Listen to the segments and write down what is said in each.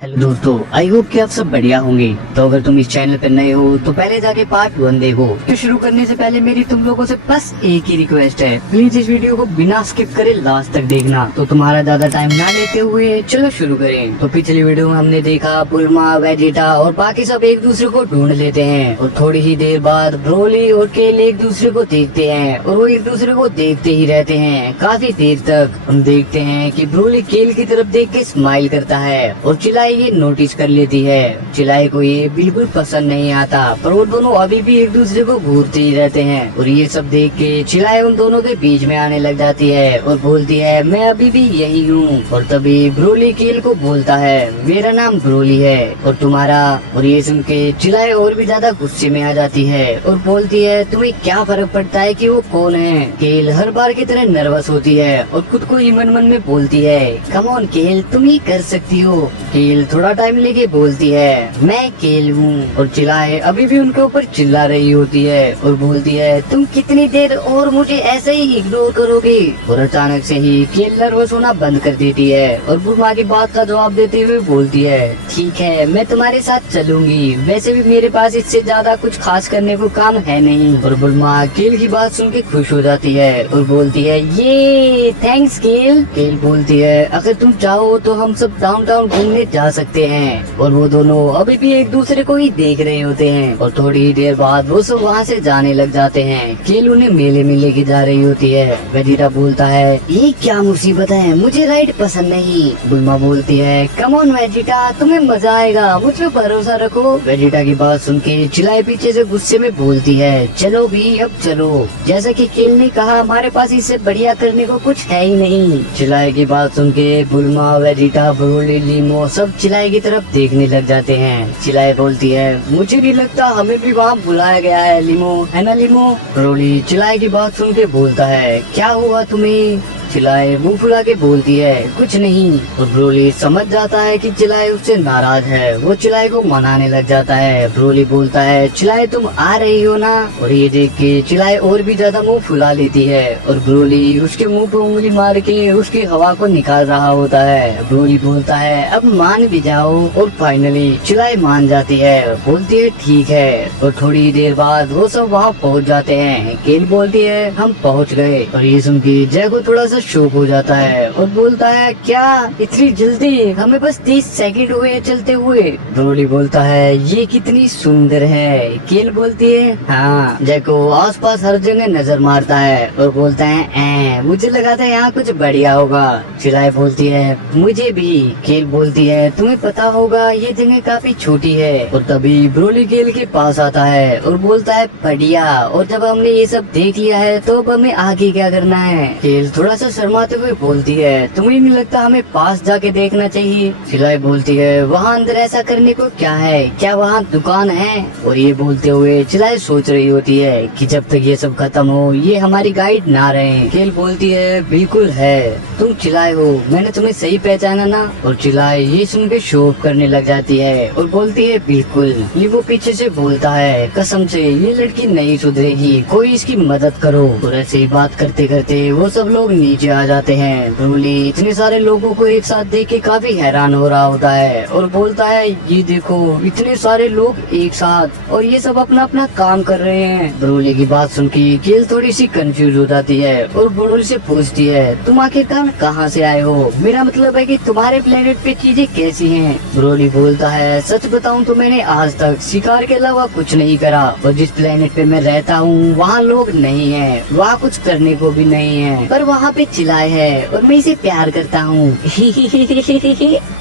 Hello दोस्तों, I hope कि आप सब बढ़िया होंगे। तो अगर तुम इस चैनल पर नए हो तो पहले जाके पार्ट 1 देखो। तो शुरू करने से पहले मेरी तुम लोगों से बस एक ही रिक्वेस्ट है, प्लीज इस वीडियो को बिना स्किप करे लास्ट तक देखना। तो तुम्हारा ज्यादा टाइम ना लेते हुए चलो शुरू करें। तो पिछली वीडियो में हमने देखा बुल्मा, वेजिटा और बाकी सब एक दूसरे को ढूंढ लेते हैं और थोड़ी ही देर बाद ब्रोली और केल एक दूसरे को देखते हैं और वो एक दूसरे को देखते ही रहते हैं काफी देर तक। हम देखते हैं कि ब्रोली केल की तरफ देख के स्माइल करता है और चिल्लाई ये नोटिस कर लेती है। चिल्लाई को ये बिल्कुल पसंद नहीं आता, पर वो दोनों अभी भी एक दूसरे को घूरते ही रहते हैं। और ये सब देख के चिल्लाई उन दोनों के बीच में आने लग जाती है और बोलती है मैं अभी भी यही हूँ। और तभी ब्रोली केल को बोलता है मेरा नाम ब्रोली है और तुम्हारा। और ये सुन के चिल्लाई और भी ज्यादा गुस्से में आ जाती है और बोलती है तुम्हें क्या फर्क पड़ता है कि वो कौन है। केल हर बार की तरह नर्वस होती है और खुद को ही मन मन में बोलती है कम ऑन केल, तुम ही कर सकती हो। केल थोड़ा टाइम लेके बोलती है मैं केल हूँ। और चिल्लाई अभी भी उनके ऊपर चिल्ला रही होती है और बोलती है तुम कितनी देर और मुझे ऐसे ही इग्नोर करोगे। और अचानक से ही केल नर्वस होना बंद कर देती है और बुल्मा की बात का जवाब देते हुए बोलती है ठीक है मैं तुम्हारे साथ चलूंगी, वैसे भी मेरे पास इससे ज्यादा कुछ खास करने को काम है नहीं। और बुल्मा केल की बात सुन के खुश हो जाती है और बोलती है ये थैंक्स केल। केल बोलती है अगर तुम चाहो तो हम सब डाउनटाउन घूमने जा सकते हैं। और वो दोनों अभी भी एक दूसरे को ही देख रहे होते हैं और थोड़ी ही देर बाद वो सब वहाँ से जाने लग जाते हैं। केल उन्हें मेले में लेके जा रही होती है। वेजिटा बोलता है ये क्या मुसीबत है, मुझे राइड पसंद नहीं। बुल्मा बोलती है कम ऑन वेजिटा, तुम्हें मजा आएगा, मुझ पे भरोसा रखो। वेजिटा की बात सुन के चिल्लाई पीछे से गुस्से में बोलती है चलो भी अब चलो, जैसा कि केल ने कहा हमारे पास इससे बढ़िया करने को कुछ है ही नहीं। चिल्लाई की बात सुन के बुल्मा, वेजिटा, ब्रोली, लीमो सब चिल्लाई की तरफ देखने लग जाते हैं। चिल्लाई बोलती है मुझे नहीं लगता हमें भी वहाँ बुलाया गया है लीमो, है ना लीमो। ब्रोली चिल्लाई की बात सुन के बोलता है क्या हुआ तुम्हें। चिल्लाई मुंह फुला के बोलती है कुछ नहीं। और ब्रोली समझ जाता है कि चिल्लाई उससे नाराज है, वो चिल्लाई को मनाने लग जाता है। ब्रोली बोलता है चिल्लाई तुम आ रही हो ना। और ये देख के चिल्लाई और भी ज्यादा मुंह फुला लेती है और ब्रोली उसके मुंह पे उंगली मार के उसकी हवा को निकाल रहा होता है। ब्रोली बोलता है अब मान भी जाओ। और फाइनली चिल्लाई मान जाती है, बोलती है ठीक है। और थोड़ी देर बाद वो सब वहाँ पहुँच जाते हैं। केल बोलती है हम पहुँच गए। और ये सुन के जय को थोड़ा सा शौक हो जाता है और बोलता है क्या इतनी जल्दी, हमें बस 30 सेकंड हुए चलते हुए। ब्रोली बोलता है ये कितनी सुंदर है। केल बोलती है हाँ। जय को आसपास हर जगह नजर मारता है और बोलता है मुझे लगा था यहाँ कुछ बढ़िया होगा। चिल्लाई बोलती है मुझे भी। केल बोलती है तुम्हें पता होगा ये जगह काफी छोटी है। और तभी ब्रोली केल के पास आता है और बोलता है बढ़िया, और जब हमने ये सब देख लिया है तो अब हमें आगे क्या करना है। केल थोड़ा सा शर्माते हुए बोलती है तुम्हें नहीं लगता हमें पास जाके देखना चाहिए। चिल्लाई बोलती है वहाँ अंदर ऐसा करने को क्या है, क्या वहाँ दुकान है। और ये बोलते हुए चिल्लाई सोच रही होती है कि जब तक ये सब खत्म हो ये हमारी गाइड ना रहे। केल बोलती है बिल्कुल है, तुम चिल्लाई हो, मैंने तुम्हें सही पहचाना ना। और चिल्लाई ये सुन के शोक करने लग जाती है और बोलती है बिल्कुल। ये वो पीछे से बोलता है कसम से ये लड़की नहीं सुधरेगी, कोई इसकी मदद करो। और ऐसे ही बात करते करते वो सब लोग नीचे आ जाते हैं। ब्रोली इतने सारे लोगों को एक साथ देख के काफी हैरान हो रहा होता है और बोलता है ये देखो इतने सारे लोग एक साथ और ये सब अपना अपना काम कर रहे हैं। ब्रोली की बात सुन के केल थोड़ी सी कंफ्यूज हो जाती है और ब्रोली से पूछती है तुम आखिरकार कहाँ से आए हो, मेरा मतलब है कि तुम्हारे प्लेनेट पे चीजें कैसी हैं। ब्रोली बोलता है सच बताऊं तो मैंने आज तक शिकार के अलावा कुछ नहीं करा और जिस प्लेनेट पे मैं रहता हूँ वहाँ लोग नहीं है, वहाँ कुछ करने को भी नहीं है, पर वहाँ पे चिल्लाई है और मैं इसे प्यार करता हूँ।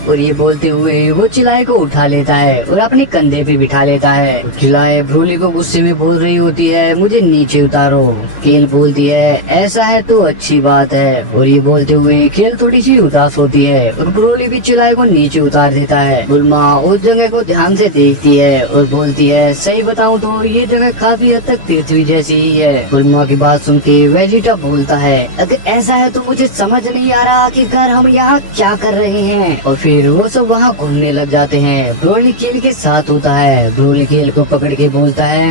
और ये बोलते हुए वो चिल्लाई को उठा लेता है और अपने कंधे पे बिठा लेता है। चिल्लाई ब्रोली को गुस्से में बोल रही होती है मुझे नीचे उतारो। केल बोलती है ऐसा है तो अच्छी बात है। और ये बोलते हुए केल थोड़ी सी उदास होती है और ब्रोली भी चिल्लाई को नीचे उतार देता है। बुल्मा उस जगह को ध्यान से देखती है और बोलती है सही बताऊं तो ये जगह काफी हद तक पृथ्वी जैसी ही है। बुल्मा की बात सुन के वेजिटा बोलता है अगर ऐसा है तो मुझे समझ नहीं बेचारा आखिरकार हम यहाँ क्या कर रहे हैं। और फिर वो सब वहाँ घूमने लग जाते हैं। ब्रोली केल के साथ होता है। ब्रोली केल को पकड़ के बोलता है,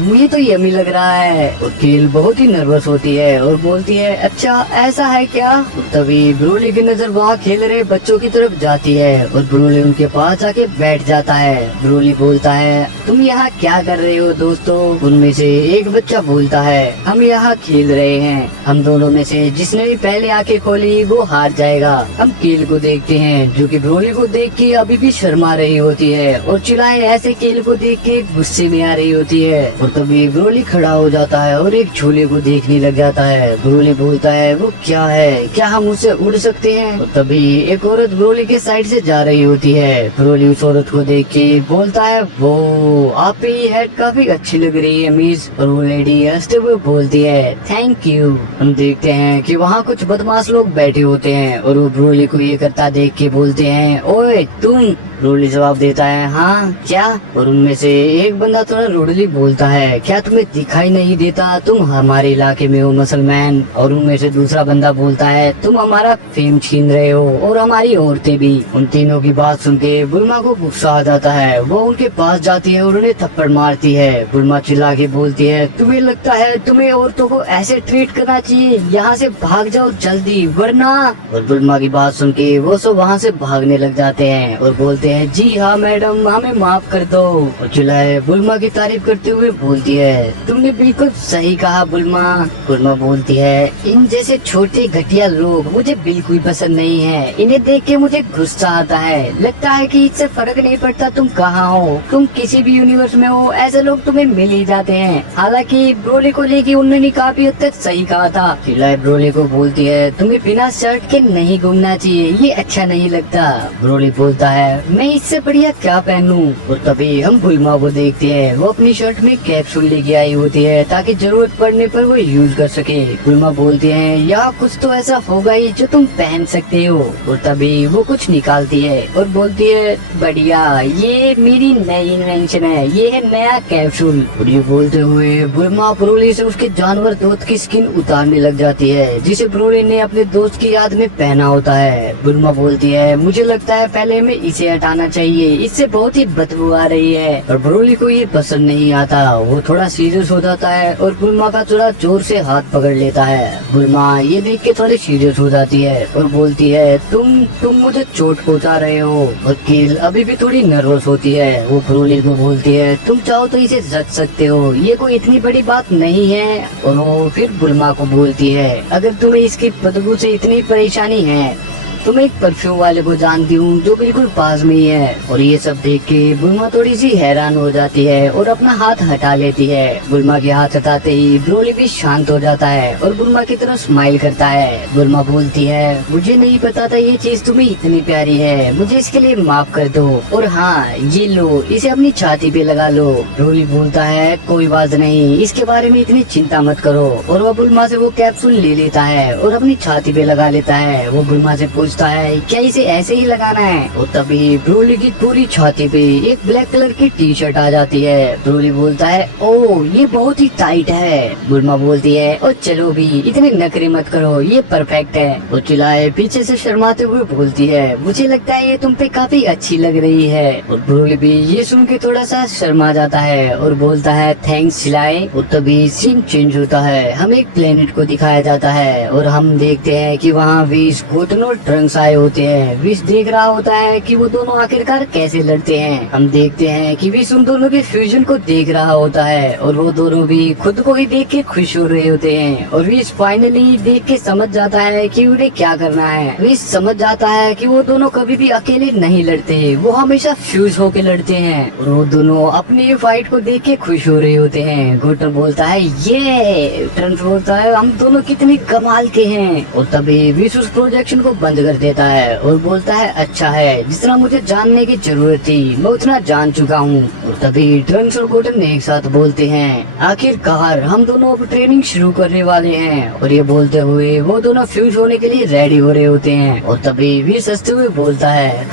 मुझे तो यमी लग रहा है। और केल बहुत ही नर्वस होती है और बोलती है, अच्छा ऐसा है क्या। तभी ब्रोली की नजर वहाँ खेल रहे बच्चों की तरफ जाती है और ब्रोली उनके पास जाके बैठ जाता है। ब्रोली बोलता है, तुम यहाँ क्या कर रहे हो दोस्तों। उनमें से एक बच्चा बोलता है, हम यहाँ खेल रहे हैं। हम दोनों में से जिसने भी पहले आंखें खोली वो हार जाएगा। हम केल को देखते हैं जो कि ब्रोली को देख के अभी भी शर्मा रही होती है और चिल्लाए ऐसे केल को देख के गुस्से में आ रही होती है। और तभी ब्रोली खड़ा हो जाता है और एक झूले को देखने लग जाता है। ब्रोली बोलता है, वो क्या है, क्या हम उससे उड़ सकते हैं। और तभी एक औरत ब्रोली के साइड से जा रही होती है। ब्रोली उस औरत को देख के बोलता है, वो आपकी हेड काफी अच्छी लग रही है मिस। और वो लेडी हंसते हुए बोलती है, थैंक यू। हम देखते हैं कि वहाँ कुछ बदमाश लोग बैठे होते हैं और वो ब्रोली को ये करता देख के बोलते हैं, ओए तुम। ब्रोली जवाब देता है, हाँ क्या। और उनमें से एक बंदा थोड़ा रूडली बोलता है, क्या तुम्हें दिखाई नहीं देता तुम हमारे इलाके में हो मुसलमान। और उनमें से दूसरा बंदा बोलता है, तुम हमारा फेम छीन रहे हो और हमारी औरतें भी। उन तीनों की बात सुन के बुल्मा को गुस्सा आ जाता है। वो उनके पास जाती है और उन्हें थप्पड़ मारती है। बुल्मा चिल्ला के बोलती है, तुम्हें लगता है तुम्हें औरतों को ऐसे ट्रीट करना चाहिए, यहाँ से भाग जाओ जल्दी वरना। और बुल्मा की बात सुन के वो सब वहाँ से भागने लग जाते हैं और बोलते हैं, जी हाँ मैडम हमें माफ कर दो। और चिल्लाए बुल्मा की तारीफ करते हुए बोलती है, तुमने बिल्कुल सही कहा बुल्मा। बुल्मा बोलती है, इन जैसे छोटे घटिया लोग मुझे बिल्कुल पसंद नहीं है। इन्हें देख के मुझे गुस्सा आता है। लगता है कि इससे फर्क नहीं पड़ता तुम कहाँ हो, तुम किसी भी यूनिवर्स में हो, ऐसे लोग तुम्हें मिल ही जाते हैं। हालांकि ब्रोली को लेके उन्होंने काफी हद तक सही कहा था। चिल्लाए ब्रोली को बोलती है, तुम्हें बिना शर्ट के नहीं घूमना चाहिए, ये अच्छा नहीं लगता। ब्रोली बोलता है, मैं इससे बढ़िया क्या पहनूं। और तभी हम बुल्मा को देखते हैं। वो अपनी शर्ट में कैप्सूल लेके आई होती है ताकि जरूरत पड़ने पर वो यूज कर सके। बुल्मा बोलती है, यहाँ कुछ तो ऐसा होगा ही जो तुम पहन सकते हो। और तभी वो कुछ निकालती है और बोलती है, बढ़िया, ये मेरी नई इन्वेंशन है, ये है नया कैप्सूल। और ये बोलते हुए बुल्मा ब्रोली से उसके जानवर दोस्त की स्किन उतारने लग जाती है जिसे ब्रोली ने अपने दोस्त की याद में पहना होता है। बुल्मा बोलती है, मुझे लगता है पहले हमें इसे हटाना चाहिए, इससे बहुत ही बदबू आ रही है। और ब्रोली को ये पसंद नहीं आता। वो थोड़ा सीरियस हो जाता है और बुल्मा का थोड़ा जोर से हाथ पकड़ लेता है। बुल्मा ये देख के थोड़ी सीरियस हो जाती है और बोलती है, तुम मुझे चोट पहुंचा रहे हो। और केल अभी भी थोड़ी नर्वस होती है। वो ब्रोली को बोलती है, तुम चाहो तो इसे रख सकते हो, ये कोई इतनी बड़ी बात नहीं है। और वो फिर बुल्मा को बोलती है, अगर तुम्हें इसकी बदबू से इतनी परेशानी है तो मैं एक परफ्यूम वाले को जानती हूँ जो बिल्कुल पास में ही है। और ये सब देख के बुल्मा थोड़ी सी हैरान हो जाती है और अपना हाथ हटा लेती है। बुल्मा के हाथ हटाते ही ब्रोली भी शांत हो जाता है और बुल्मा की तरफ स्माइल करता है। बुल्मा बोलती है, मुझे नहीं पता था ये चीज तुम्हें इतनी प्यारी है, मुझे इसके लिए माफ कर दो। और हाँ ये लो, इसे अपनी छाती पे लगा लो। ब्रोली बोलता है, कोई बात नहीं, इसके बारे में इतनी चिंता मत करो। और वो बुल्मा से वो कैप्सूल ले लेता है और अपनी छाती पे लगा लेता है। वो बुल्मा से पूछता है, क्या इसे ऐसे ही लगाना है। और तभी ब्रोली की पूरी छाती पे एक ब्लैक कलर की टी शर्ट आ जाती है। ब्रोली बोलता है, ओ ये बहुत ही टाइट है। बुल्मा बोलती है, ओ चलो भी इतने नखरे मत करो, ये परफेक्ट है। वो चिल्लाए पीछे से शर्माते हुए बोलती है, मुझे लगता है ये तुम पे काफी अच्छी लग रही है। और ब्रोली भी ये सुन के थोड़ा सा शर्मा जाता है और बोलता है, थैंक्स चिल्लाए। और तभी सीन चेंज होता है। हमें एक प्लेनेट को दिखाया जाता है और हम देखते हैं कि वहाँ विश, गोटन और ट्रंक्स आए होते हैं। विश देख रहा होता है कि वो दोनों आखिरकार कैसे लड़ते हैं। हम देखते हैं कि विश उन दोनों के फ्यूजन को देख रहा होता है और वो दोनों भी खुद को ही देख के खुश हो रहे होते हैं। और विश फाइनली देख के समझ जाता है कि उन्हें क्या करना है। विश समझ जाता है कि वो दोनों कभी भी अकेले नहीं लड़ते, वो हमेशा फ्यूज होके लड़ते हैं। और वो दोनों अपनी फाइट को देख के खुश हो रहे होते हैं। गोटन बोलता है, ये ट्रंक्स बोलता है, हम दोनों कितने कमाल के हैं। और तभी विश उस प्रोजेक्शन को बंद कर देता है और बोलता है अच्छा है, जितना मुझे जानने की जरूरत थी मैं उतना जान चुका हूँ। और तभी ट्रंक्स और गोटन एक साथ बोलते हैं आखिरकार हम दोनों अब ट्रेनिंग शुरू करने वाले हैं। और ये बोलते हुए वो दोनों फ्यूज होने के लिए रेडी हो रहे होते हैं। और तभी वी हंसते हुए बोलता है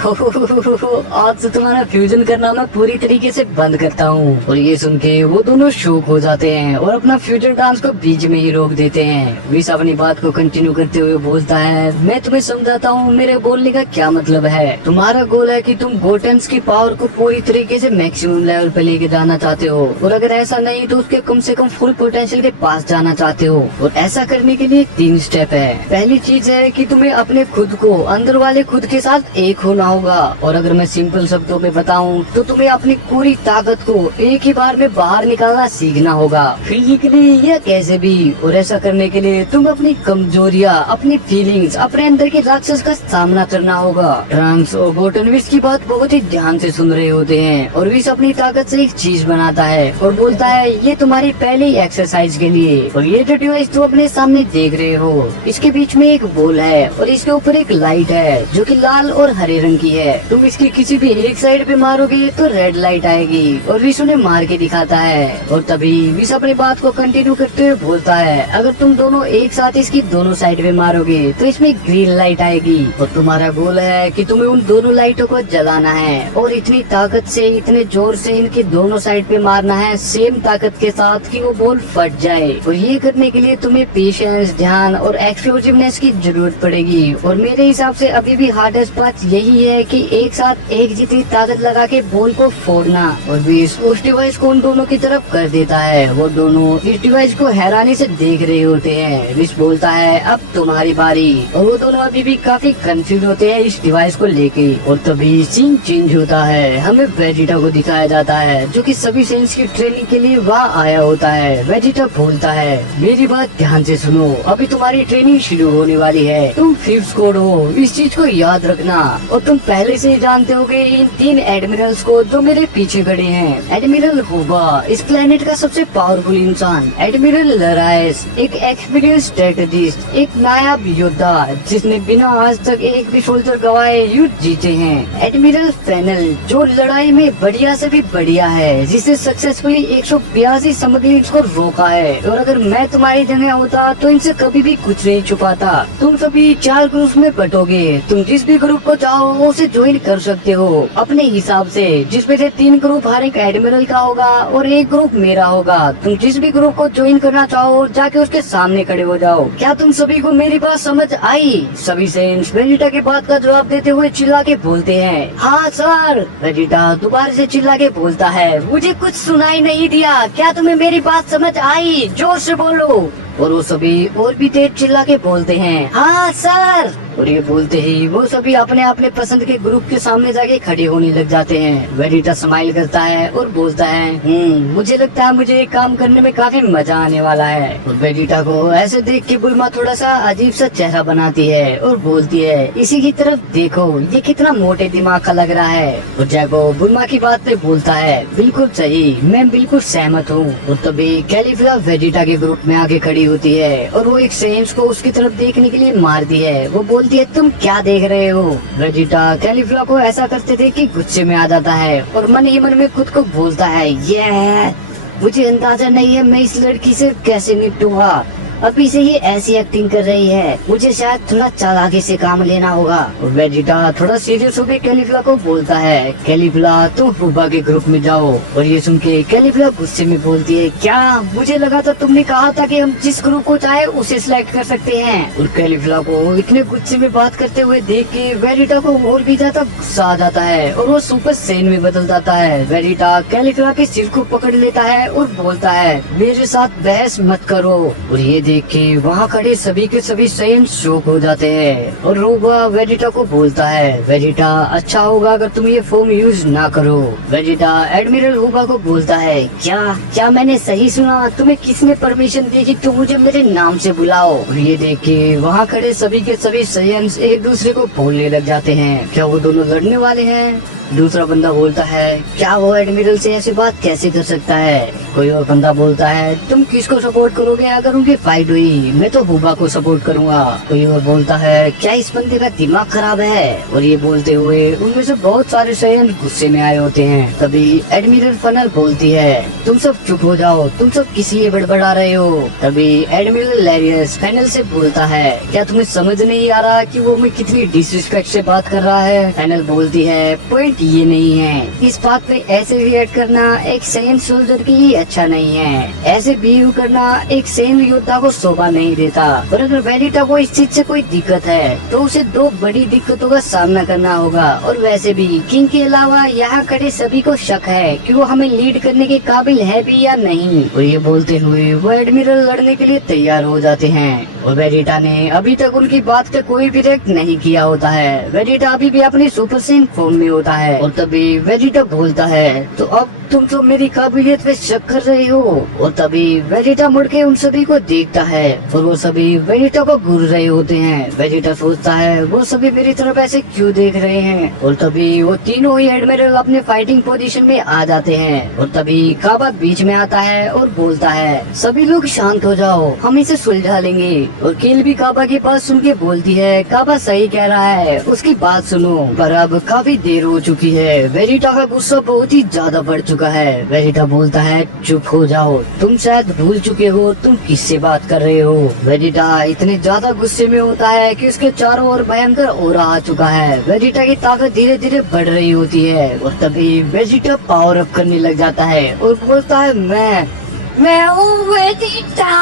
आज से तुम्हारा फ्यूजन करना मैं पूरी तरीके से बंद करता हूँ। और ये सुन के वो दोनों शॉक हो जाते हैं और अपना फ्यूजन डांस को बीच में ही रोक देते हैं। विस अपनी बात को कंटिन्यू करते हुए बोलता है मैं तुम्हें समझाता हूँ मेरे बोलने का क्या मतलब है। तुम्हारा गोल है कि तुम गोटन्स की पावर को पूरी तरीके से मैक्सिमम लेवल पे लेके जाना चाहते हो, और अगर ऐसा नहीं तो उसके कम से कम फुल पोटेंशियल के पास जाना चाहते हो। और ऐसा करने के लिए 3 स्टेप है। पहली चीज है कि तुम्हें अपने खुद को अंदर वाले खुद के साथ एक होना होगा। और अगर मैं सिंपल शब्दों में बताऊं तो तुम्हें अपनी पूरी ताकत को एक ही बार में बाहर निकालना सीखना होगा, फिजिकली या कैसे भी। और ऐसा करने के लिए तुम अपनी कमजोरियां, अपनी फीलिंग्स, अपने अंदर के राक्षस का सामना करना होगा। ट्रंक्स और गोटन विस की बात बहुत ही ध्यान से सुन रहे होते हैं और विस अपनी ताकत से एक चीज बनाता है और बोलता है ये तुम्हारी पहली एक्सरसाइज के लिए। और ये जो डिवाइस तुम अपने सामने देख रहे हो इसके बीच में एक बॉल है और इसके ऊपर एक लाइट है जो कि लाल और हरे रंग की है। तुम इसकी किसी भी एक साइड पे मारोगे तो रेड लाइट आएगी और विस उन्हें मार के दिखाता है। और तभी विस अपनी बात को कंटिन्यू करते हुए बोलता है अगर तुम दोनों एक साथ इसकी दोनों साइड पे मारोगे तो इसमें ग्रीन लाइट आएगी। और तुम्हारा गोल है कि तुम्हें उन दोनों लाइटों को जलाना है और इतनी ताकत से, इतने जोर से इनके दोनों साइड पे मारना है सेम ताकत के साथ कि वो बॉल फट जाए। और ये करने के लिए तुम्हें पेशेंस, ध्यान और एक्सप्लोसिवनेस की जरूरत पड़ेगी। और मेरे हिसाब से अभी भी हार्डेस्ट पार्ट यही है कि एक साथ एक जितनी ताकत लगा के बॉल को फोड़ना। और विस उस डिवाइस को उन दोनों की तरफ कर देता है। वो दोनों इस डिवाइस को हैरानी से देख रहे होते हैं। विस बोलता है अब तुम्हारी बारी। और वो दोनों अभी भी काफी कंफ्यूज होते हैं इस डिवाइस को लेके। और तभी सीन चेंज होता है, हमें वेजिटा को दिखाया जाता है जो कि सभी सेंस की ट्रेनिंग के लिए वहाँ आया होता है। वेजिटा बोलता है मेरी बात ध्यान से सुनो, अभी तुम्हारी ट्रेनिंग शुरू होने वाली है। तुम 5th स्क्वाड हो, इस चीज को याद रखना। और तुम पहले से ही जानते होगे इन 3 एडमिरल्स को जो मेरे पीछे खड़े हैं। एडमिरल हुबा इस प्लेनेट का सबसे पावरफुल इंसान, एडमिरल लराइस एक एक्सपीरियंस स्ट्रेटेजिस्ट, एक नायाब योद्धा जिसने बिना आज तक एक भी सोल्जर गवाए युद्ध जीते हैं। एडमिरल फेनल जो लड़ाई में बढ़िया से भी बढ़िया है, जिसने सक्सेसफुली 182 स्मगलिंग्स को रोका है। और अगर मैं तुम्हारी जगह होता तो इनसे कभी भी कुछ नहीं छुपाता। तुम सभी 4 ग्रुप में बटोगे, तुम जिस भी ग्रुप को चाहो वो उसे ज्वाइन कर सकते हो अपने हिसाब से, जिसमें से 3 ग्रुप हर एक एडमिरल का होगा और 1 ग्रुप मेरा होगा। तुम जिस भी ग्रुप को ज्वाइन करना चाहो जाके उसके सामने खड़े हो जाओ। क्या तुम सभी को मेरी बात समझ आई? सभी सेंस वेजिटा के बात का जवाब देते हुए चिल्ला के बोलते हैं हाँ सर। वेजिटा दोबारा से चिल्ला के बोलता है मुझे कुछ सुनाई नहीं दिया, क्या तुम्हें मेरी बात समझ आई? जोर से बोलो। और वो सभी और भी तेज चिल्ला के बोलते हैं हाँ सर। और ये बोलते ही वो सभी अपने अपने पसंद के ग्रुप के सामने जाके खड़े होने लग जाते हैं। वेजिटा स्माइल करता है और बोलता है मुझे लगता है मुझे ये काम करने में काफी मजा आने वाला है। और वेजिटा को ऐसे देख के बुल्मा थोड़ा सा अजीब सा चेहरा बनाती है और बोलती है इसी की तरफ देखो, ये कितना मोटे दिमाग का लग रहा है। और जैको बुल्मा की बात पे बोलता है बिल्कुल सही, मैं बिल्कुल सहमत हूँ। और तभी कैलीफिला वेजिटा के ग्रुप में आके खड़ी होती है और वो एक सेंस को उसकी तरफ देखने के लिए मारती है। वो बोलती है तुम क्या देख रहे हो? वेजिटा कैलीफिला को ऐसा करते थे कि गुस्से में आ जाता है और मन ही मन में खुद को बोलता है ये मुझे अंदाजा नहीं है मैं इस लड़की से कैसे निपटूंगा। अभी से ये ऐसी एक्टिंग कर रही है, मुझे शायद थोड़ा चालाकी से काम लेना होगा। और वेजिटा थोड़ा सीरियस होकर कैलीफिला को बोलता है कैलीफिला तुम हुबा के ग्रुप में जाओ। और ये सुन के कैलीफिला गुस्से में बोलती है क्या? मुझे लगा था तुमने कहा था कि हम जिस ग्रुप को चाहे उसे सिलेक्ट कर सकते हैं। और कैलीफिला को इतने गुस्से में बात करते हुए देख के वेजिटा को और भी ज्यादा गुस्सा आ जाता है और वो सुपर सेन में बदल जाता है। वेजिटा कैलीफिला के सिर को पकड़ लेता है और बोलता है मेरे साथ बहस मत करो। और ये देख के वहाँ खड़े सभी के सभी सेंस शॉक हो जाते हैं। और हुबा वेजिटा को बोलता है वेजिटा अच्छा होगा अगर तुम ये फॉर्म यूज ना करो। वेजिटा एडमिरल हुबा को बोलता है क्या मैंने सही सुना? तुम्हें किसने परमिशन दी कि तुम मुझे मेरे नाम से बुलाओ? और ये देख के वहाँ खड़े सभी के सभी सेंस एक दूसरे को बोलने लग जाते हैं क्या वो दोनों लड़ने वाले हैं? दूसरा बंदा बोलता है क्या वो एडमिरल से ऐसी बात कैसे कर सकता है। कोई और बंदा बोलता है तुम किसको सपोर्ट करोगे अगर उनकी फाइट हुई? मैं तो बुबा को सपोर्ट करूंगा। कोई और बोलता है क्या इस बंदे का दिमाग खराब है? और ये बोलते हुए उनमें से बहुत सारे सैयन गुस्से में आए होते हैं। तभी एडमिरल फनल बोलती है तुम सब चुप हो जाओ, तुम सब किस लिए बड़बड़ा रहे हो। तभी एडमिरल लैरियस फैनल से बोलता है क्या तुम्हें समझ नहीं आ रहा कि वो मैं कितनी डिसरिस्पेक्ट से बात कर रहा है। फैनल बोलती है पॉइंट ये नहीं है, इस बात पे ऐसे रिएक्ट करना एक सैयन सोल्जर के लिए अच्छा नहीं है। ऐसे बिहेव करना एक सैयन योद्धा को शोभा नहीं देता। और अगर वेजिटा को इस चीज से कोई दिक्कत है तो उसे दो बड़ी दिक्कतों का सामना करना होगा। और वैसे भी किंग के अलावा यहाँ खड़े सभी को शक है कि वो हमें लीड करने के काबिल है भी या नहीं। और ये बोलते हुए वो एडमिरल लड़ने के लिए तैयार हो जाते हैं। और वेजिटा ने अभी तक उनकी बात का कोई भी रिएक्ट नहीं किया होता है। वेजिटा अभी भी अपनी सुपर सैयन फॉर्म में होता है। और तभी वेजिटा बोलता है तो अब तुम तो मेरी काबिलियत पे शक कर रहे हो। और तभी वेजिटा मुड़ के उन सभी को देखता है और वो सभी वेजिटा को घूर रहे होते हैं। वेजिटा सोचता है वो सभी मेरी तरफ ऐसे क्यों देख रहे हैं। और तभी वो तीनों ही एडमिरल अपने फाइटिंग पोजीशन में आ जाते हैं। और तभी काबा बीच में आता है और बोलता है सभी लोग शांत हो जाओ, हम इसे सुलझा लेंगे। और केल भी काबा के पास सुन के बोलती है काबा सही कह रहा है, उसकी बात सुनो। पर अब काफी देर हो चुकी है, वेजिटा का गुस्सा बहुत ही ज्यादा बढ़ चुका है। वेजिटा बोलता है चुप हो जाओ, तुम शायद भूल चुके हो तुम किससे बात कर रहे हो। वेजिटा इतने ज्यादा गुस्से में होता है कि उसके चारों ओर भयंकर ओरा आ चुका है। वेजिटा की ताकत धीरे धीरे बढ़ रही होती है। और तभी वेजिटा पावर अप करने लग जाता है और बोलता है मैं हूँ वेजिटा।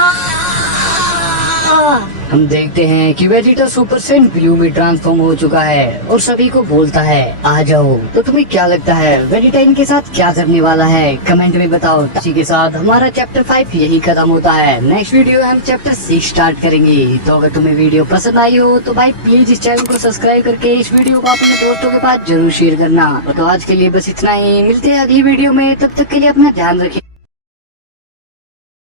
हम देखते हैं कि वेजिटा सुपर सैयन ब्लू में ट्रांसफॉर्म हो चुका है और सभी को बोलता है आ जाओ। तो तुम्हें क्या लगता है वेजिटा इनके साथ क्या करने वाला है, कमेंट में बताओ। इसी के साथ हमारा चैप्टर 5 यही खत्म होता है। नेक्स्ट वीडियो हम चैप्टर 6 स्टार्ट करेंगे। तो अगर तुम्हें वीडियो पसंद आई हो तो भाई प्लीज इस चैनल को सब्सक्राइब करके इस वीडियो को अपने दोस्तों के पास जरूर शेयर करना। तो आज के लिए बस इतना ही, मिलते हैं अगली वीडियो में, तब तक के लिए अपना ध्यान रखिए।